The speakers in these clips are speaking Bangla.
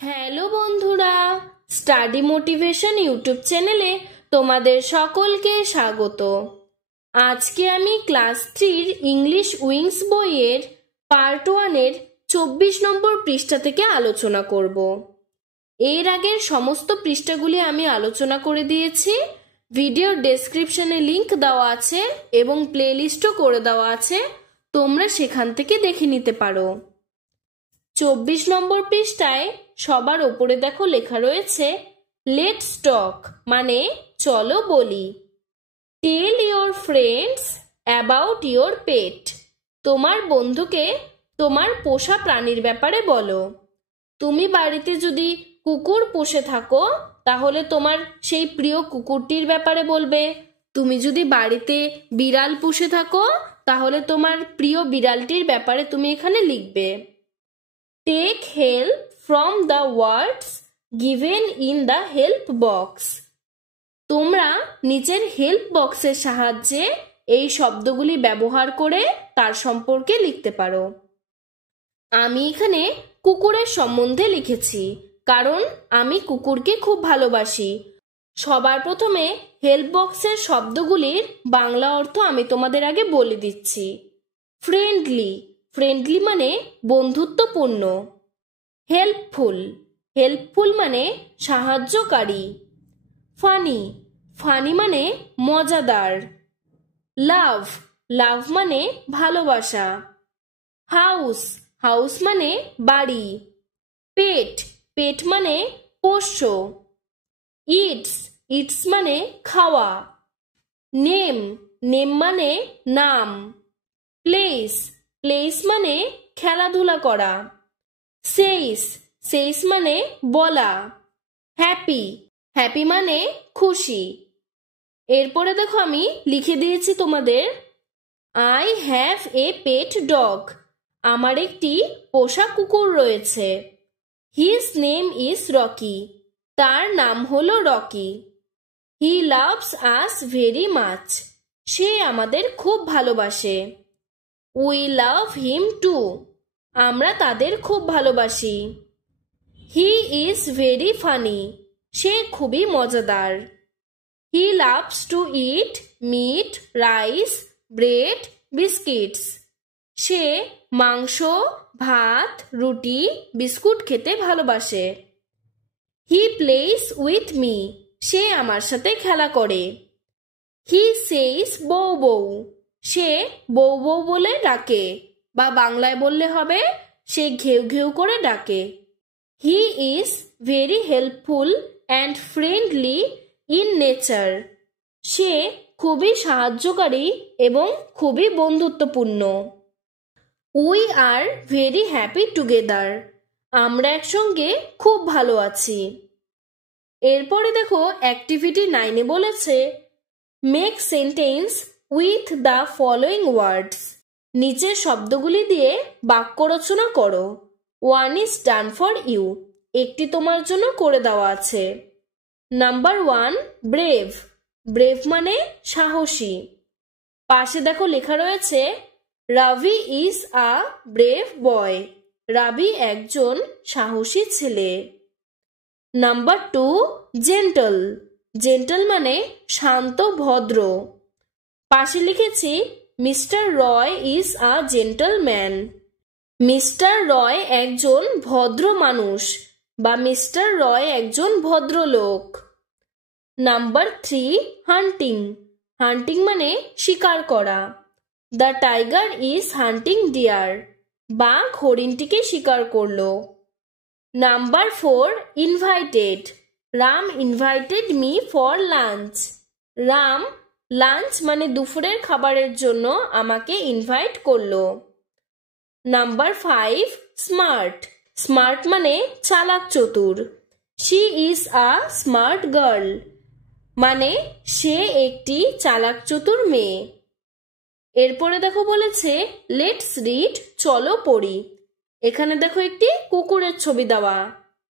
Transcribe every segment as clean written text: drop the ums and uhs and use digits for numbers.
হ্যালো বন্ধুরা, স্টাডি মোটিভেশন ইউটিউব চ্যানেলে তোমাদের সকলকে স্বাগত। আজকে আমি ক্লাস 3 ইংলিশ উইংস বইয়ের পার্ট 1-এর 24 নম্বর পৃষ্ঠা থেকে আলোচনা করব। এর আগের সমস্ত পৃষ্ঠাগুলি আমি আলোচনা করে দিয়েছি। ভিডিওর ডেসক্রিপশনে লিংক দেওয়া আছে এবং প্লেলিস্টও করে দেওয়া আছে, তোমরা সেখান থেকে দেখে নিতে পারো। 24 নম্বর পৃষ্ঠায় সবার ওপরে দেখো লেখা রয়েছে লেটস টক, মানে চলো বলি। Tell your friends about your pet, তোমার বন্ধুকে তোমার পোষা প্রাণীর ব্যাপারে বলো। তুমি বাড়িতে যদি কুকুর পুষে থাকো তাহলে তোমার সেই প্রিয় কুকুরটির ব্যাপারে বলবে। তুমি যদি বাড়িতে বিড়াল পুষে থাকো তাহলে তোমার প্রিয় বিড়ালটির ব্যাপারে তুমি এখানে লিখবে। Take help from the words given in the help box. তোমরা নিচের হেল্প বক্সের সাহায্যে এই শব্দগুলি ব্যবহার করে তার সম্পর্কে লিখতে পারো। আমি এখানে কুকুরের সম্বন্ধে লিখেছি কারণ আমি কুকুরকে খুব ভালোবাসি। সবার প্রথমে হেল্প বক্সের শব্দগুলির বাংলা অর্থ আমি তোমাদের আগে বলে দিচ্ছি। ফ্রেন্ডলি, ফ্রেন্ডলি মানে বন্ধুত্বপূর্ণ। হেল্পফুল, হেল্পফুল মানে সাহায্যকারী। ফানি, ফানি মানে মজাদার। লাভ, লাভ মানে ভালোবাসা। হাউস, হাউস মানে বাড়ি। পেট, পেট মানে পোষ্য। ইটস, ইটস মানে খাওয়া। নেম, নেম মানে নাম। প্লেস, প্লেস মানে খেলাধুলা করা। সেইস, সেইস মানে বলা। হ্যাপি, হ্যাপি মানে খুশি। এরপরে দেখো আমি লিখে দিয়েছি তোমাদের I have a pet dog, আমার একটি পোষা কুকুর রয়েছে। হিজ নেম ইজ রকি, তার নাম হলো Rocky. He loves us very much, সে আমাদের খুব ভালোবাসে। উই লাভ হিম টু, আমরা তাদের খুব ভালোবাসি। হি ইজ ভেরি ফানি, সে খুবই মজাদার। He loves to eat meat, rice, bread, biscuits, সে মাংস, ভাত, রুটি, বিস্কুট খেতে ভালোবাসে। হি প্লেস উইথ মি, সে আমার সাথে খেলা করে। হি সেইস বউ বউ, সে বউ বউ বলে ডাকে, বা বাংলায় বললে হবে সে ঘেউ ঘেউ করে ডাকে। He is very helpful and friendly in nature, সে খুবই সাহায্যকারী এবং খুবই বন্ধুত্বপূর্ণ। We are very happy together, আমরা একসঙ্গে খুব ভালো আছি। এরপরে দেখো অ্যাক্টিভিটি 9-এ বলেছে make sentence with the following words, নিচের শব্দগুলি দিয়ে বাক্য রচনা করো। 1 is done for you, একটি তোমার জন্য করে দেওয়া আছে। নাম্বার 1 ব্রেভ, ব্রেভ মানে সাহসী। পাশে দেখো লেখা রয়েছে রাভি ইজ আ ব্রেভ বয়, রাভি একজন সাহসী ছেলে। নাম্বার 2 জেন্টল, জেন্টল মানে শান্ত ভদ্র। পাশে লিখেছি mister Roy is a gentleman, mister Roy একজন ভদ্র মানুষ বা মিস্টার রয় একজন ভদ্রলোক। নাম্বার 3 হান্টিং, হান্টিং মানে শিকার করা। The tiger is hunting deer, বাঘ হরিণটিকে শিকার করলো। Number 4 invited, Ram invited me for lunch, Ram lunch মানে দুপুরের খাবারের জন্য আমাকে ইনভাইট করলো। নাম্বার 5 স্মার্ট, স্মার্ট মানে চালাক চতুর। She is a smart girl, মানে সে একটি চালাক চতুর মেয়ে। এরপরে দেখো বলেছে লেটস রিড, চলো পড়ি। এখানে দেখো একটি কুকুরের ছবি দেওয়া,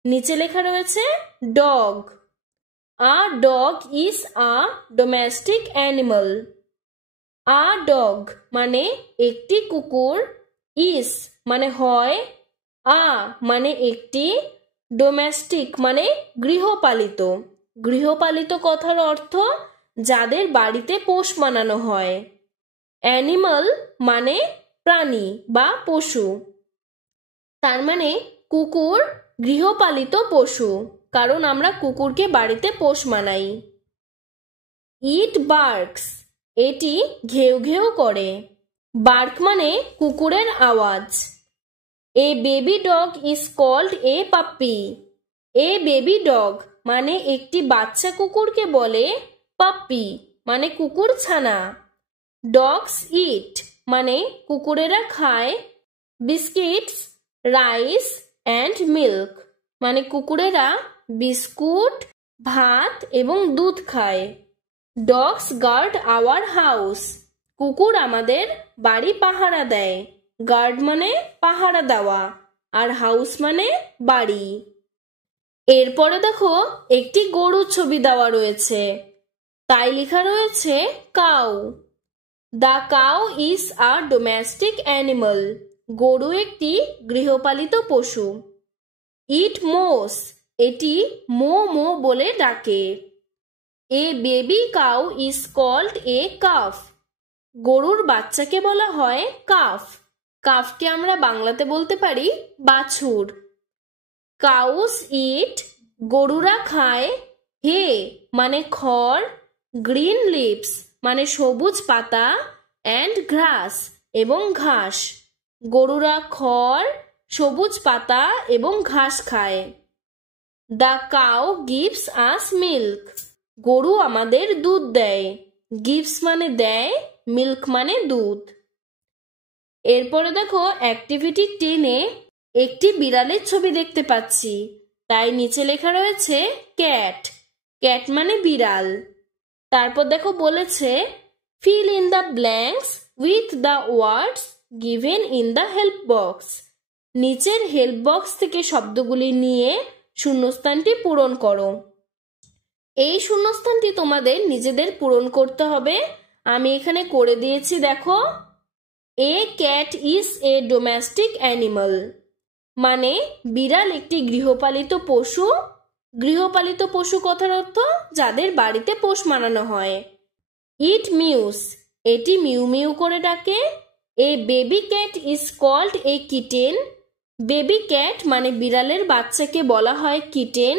নিচে লেখা রয়েছে dog. A dog is a domestic animal, a dog মানে একটি কুকুর, ইজ মানে হয়, আ মানে একটি, ডোমেস্টিক মানে গৃহপালিত। গৃহপালিত কথার অর্থ যাদের বাড়িতে পোষ মানানো হয়। অ্যানিমাল মানে প্রাণী বা পশু। তার মানে কুকুর গৃহপালিত পশু, কারণ আমরা কুকুরকে বাড়িতে পোষ মানাই। ইট বার্কস, এটি ঘেউ ঘেউ করে। বার্ক মানে কুকুরের আওয়াজ। A baby dog is called a puppy. A baby dog মানে একটি বাচ্চা কুকুরকে বলে পাপ্পি মানে কুকুর ছানা। ডগস ইট মানে কুকুরেরা খায় বিস্কিটস, রাইস অ্যান্ড মিল্ক মানে কুকুরেরা বিস্কুট, ভাত এবং দুধ খায়। ডগস গার্ড আওয়ার হাউস, কুকুর আমাদের বাড়ি পাহারা দেয়। গার্ড মানে পাহারা দেওয়া আর হাউস মানে বাড়ি। এরপরে দেখো একটি গরুর ছবি দেওয়া রয়েছে, তাই লেখা রয়েছে cow. The cow is a domestic animal, গরু একটি গৃহপালিত পশু। ইট মোস, এটি মো মো বলে ডাকে। A baby cow is called a calf, গরুর বাচ্চাকে বলা হয় কাফ। কাফকে আমরা বাংলাতে বলতে পারি বাছুর। কাউস ইট, গরুরা খায় হে মানে খড়, গ্রিন লিভস মানে সবুজ পাতা, অ্যান্ড গ্রাস এবং ঘাস। গরুরা খড়, সবুজ পাতা এবং ঘাস খায়। The cow gives us milk, গরু আমাদের দুধ দেয়। গিভস মানে দেয়, মিল্ক মানে দুধ। এরপরে দেখো অ্যাক্টিভিটি 10-এ একটি বিড়ালের ছবি দেখতে পাচ্ছি, তাই নিচে লেখা রয়েছে ক্যাট। ক্যাট মানে বিড়াল। তারপর দেখো বলেছে fill in the blanks with the words given in the help box, নিচের হেল্প বক্স থেকে শব্দগুলি নিয়ে শূন্যস্থানটি পূরণ করো। এই শূন্যস্থানটি তোমাদের নিজেদের পূরণ করতে হবে। আমি এখানে করে দিয়েছি, দেখো। এ cat is a domestic animal মানে বিড়াল একটি গৃহপালিত পশু। গৃহপালিত পশু কথার অর্থ যাদের বাড়িতে পোষ মানানো হয়। ইট মিউস, এটি মিউ মিউ করে ডাকে। A baby cat is called a kitten, baby cat মানে বিড়ালের বাচ্চাকে বলা হয় kitten.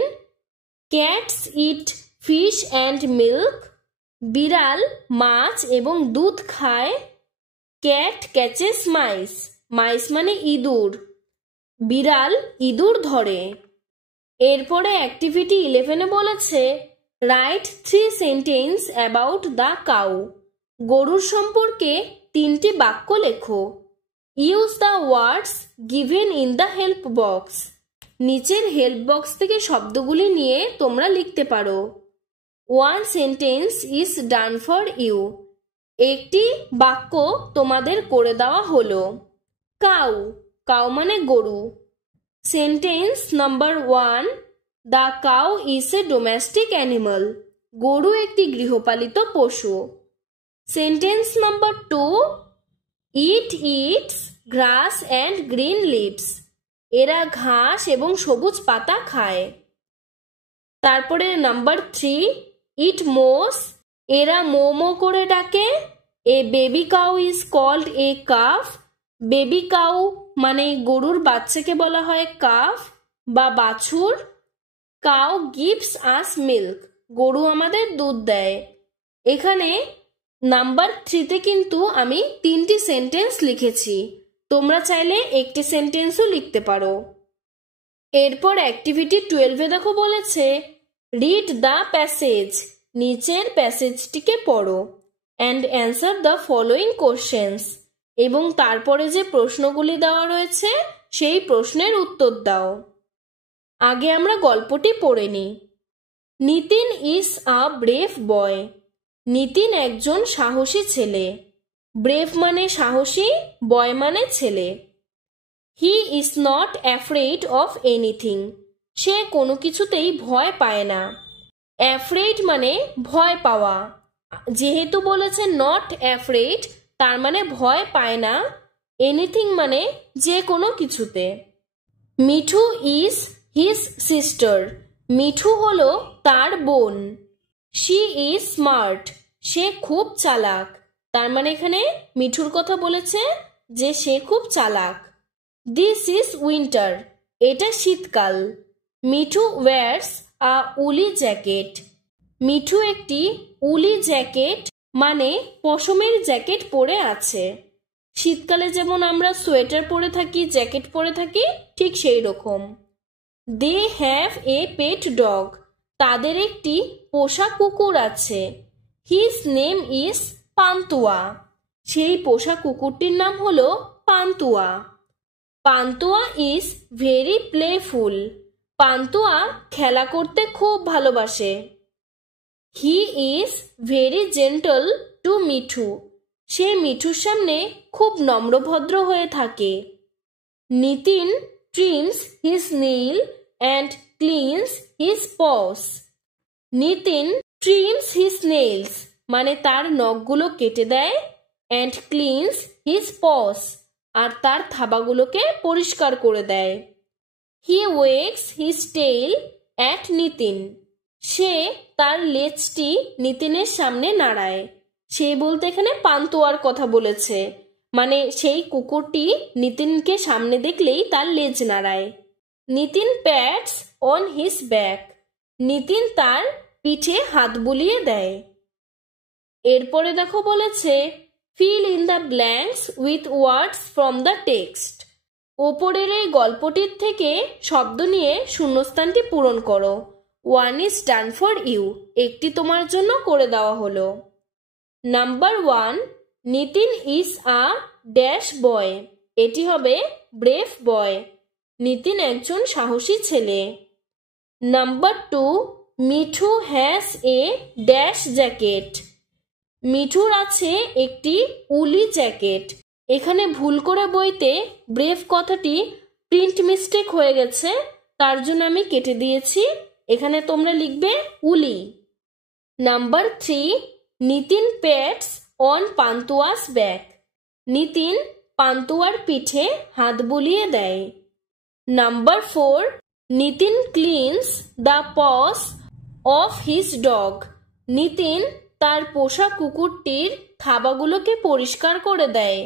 Cats eat fish and milk, বিড়াল মাছ এবং দুধ খায়। ক্যাট ক্যাচেস মাইস, মাইস মানে ইঁদুর, বিড়াল ইঁদুর ধরে। এরপরে অ্যাক্টিভিটি 11-এ বলেছে write 3 sentence about the cow, গরুর সম্পর্কে 3টি বাক্য লেখো। Use the words given in the help box, নিচের হেল্প বক্স থেকে শব্দগুলি নিয়ে তোমরা লিখতে পারো। 1 sentence is done for you, একটি বাক্য তোমাদের করে দেওয়া হলো। কাউ, কাউ মানে গরু। Sentence number 1, the cow is a domestic animal, গরু একটি গৃহপালিত পশু। Sentence number 2, it eats grass and green leaves, এরা ঘাস এবং সবুজ পাতা খায়। তারপরে নাম্বার 3, ইট মোস, এরা মোমো করে ডাকে। A baby cow is called a calf, baby cow মানে গরুর বাচ্চাকে বলা হয় কাফ বা বাছুর। কাউ গিভস আস মিল্ক, গরু আমাদের দুধ দেয়। এখানে নাম্বার 3-তে কিন্তু আমি 3টি সেন্টেন্স লিখেছি, তোমরা চাইলে একটি সেন্টেন্সও লিখতে পারো। এরপর অ্যাক্টিভিটি 12-এ দেখো বলেছে রিড দ্য প্যাসেজ, নিচের প্যাসেজটিকে পড়ো। And answer the following questions, এবং তারপরে যে প্রশ্নগুলি দেওয়া রয়েছে সেই প্রশ্নের উত্তর দাও। আগে আমরা গল্পটি পড়ে নিই। Nitin is a brave boy, Nitin একজন সাহসী ছেলে। ব্রেভ মানে সাহসী, বয় মানে ছেলে। He is not afraid of anything, সে কোনো কিছুতেই ভয় পায় না। অ্যাফ্রেড মানে ভয় পাওয়া, যেহেতু বলেছে নট অ্যাফ্রেড তার মানে ভয় পায় না। এনিথিং মানে যে কোনো কিছুতে। Mithu is his sister, Mithu হলো তার বোন। শি ইজ স্মার্ট, সে খুব চালাক। তার মানে এখানে মিঠুর কথা বলেছে যে সে খুব চালাক। দিস ইজ উইন্টার, এটা শীতকাল। মিঠু ওয়্যার্স আ উলি জ্যাকেট, মিঠু একটি উলি জ্যাকেট মানে পশমের জ্যাকেট পরে আছে। শীতকালে যেমন আমরা সোয়েটার পরে থাকি, জ্যাকেট পরে থাকি, ঠিক সেই রকম। They have a pet dog, তাদের একটি পোষা কুকুর আছে। হিজ নেম ইজ পান্তুয়া, সেই পোষা কুকুরটির নাম হলো Pantua. Pantua is very playful, Pantua খেলা করতে খুব ভালোবাসে। He is very gentle to Mithu, সে মিঠুর সামনে খুব নম্রভদ্র হয়ে থাকে। Nitin trims his nail and cleans his paws, Nitin trims his nails মানে তার নখগুলো কেটে দেয়, অ্যান্ড ক্লিনস হিজ পস আর তার থাবাগুলোকে পরিষ্কার করে দেয়। হি ওয়েগস হিজ টেইল অ্যাট নিতিন, সে তার লেজটি নিতিনের সামনে নাড়ায়। সে বলতে এখানে পান্তুয়ার কথা বলেছে, মানে সেই কুকুরটি নিতিনকে সামনে দেখলেই তার লেজ নাড়ায়। Nitin pats on his back, Nitin তার পিঠে হাত বুলিয়ে দেয়। এরপরে দেখো বলেছে fill in the blanks with words from the text, ওপরের এই গল্পটির থেকে শব্দ নিয়ে শূন্যস্থানটি পূরণ করো। One is done for you, একটি তোমার জন্য করে দেওয়া হলো। Number 1, Nitin is a dash boy, এটি হবে ব্রেভ বয়, নিতিন একজন সাহসী ছেলে। Number 2, Mithu has a dash jacket, মিঠুর আছে একটি উলি জ্যাকেট। এখানে ভুল করে বইতে ব্রেভ কথাটি প্রিন্ট মিস্টেক হয়ে গেছে, তার জন্য আমি কেটে দিয়েছি, এখানে তোমরা লিখবে woolly. Number 3, Nitin pets on Pantua's back, নিতিন পান্তুয়ার পিঠে হাত বুলিয়ে দেয়। Number 4, Nitin cleans the paws of his dog, Nitin তার পোষা কুকুরটির থাবাগুলোকে পরিষ্কার করে দেয়।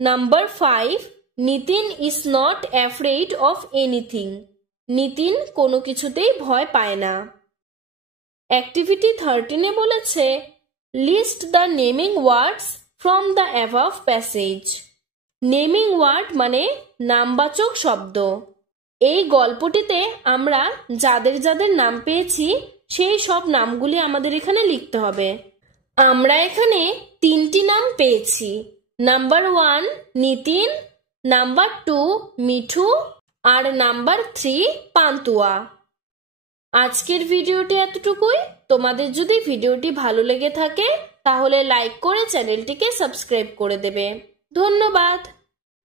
Number 5, Nitin is not afraid of anything, Nitin কোনো কিছুতেই ভয় পায় না। অ্যাক্টিভিটি 13 বলেছে list the naming words from the above passage, naming word মানে নামবাচক শব্দ। এই গল্পটিতে আমরা যাদের যাদের নাম পেয়েছি সেই সব নামগুলি আমাদের এখানে লিখতে হবে। আমরা এখানে 3টি নাম পেয়েছি। নাম্বার 1 নিতিন, নাম্বার 2 মিঠু আর নাম্বার 3 পান্তুয়া। আজকের ভিডিওটি এতটুকুই। তোমাদের যদি ভিডিওটি ভালো লেগে থাকে তাহলে লাইক করে চ্যানেলটিকে সাবস্ক্রাইব করে দেবে। ধন্যবাদ।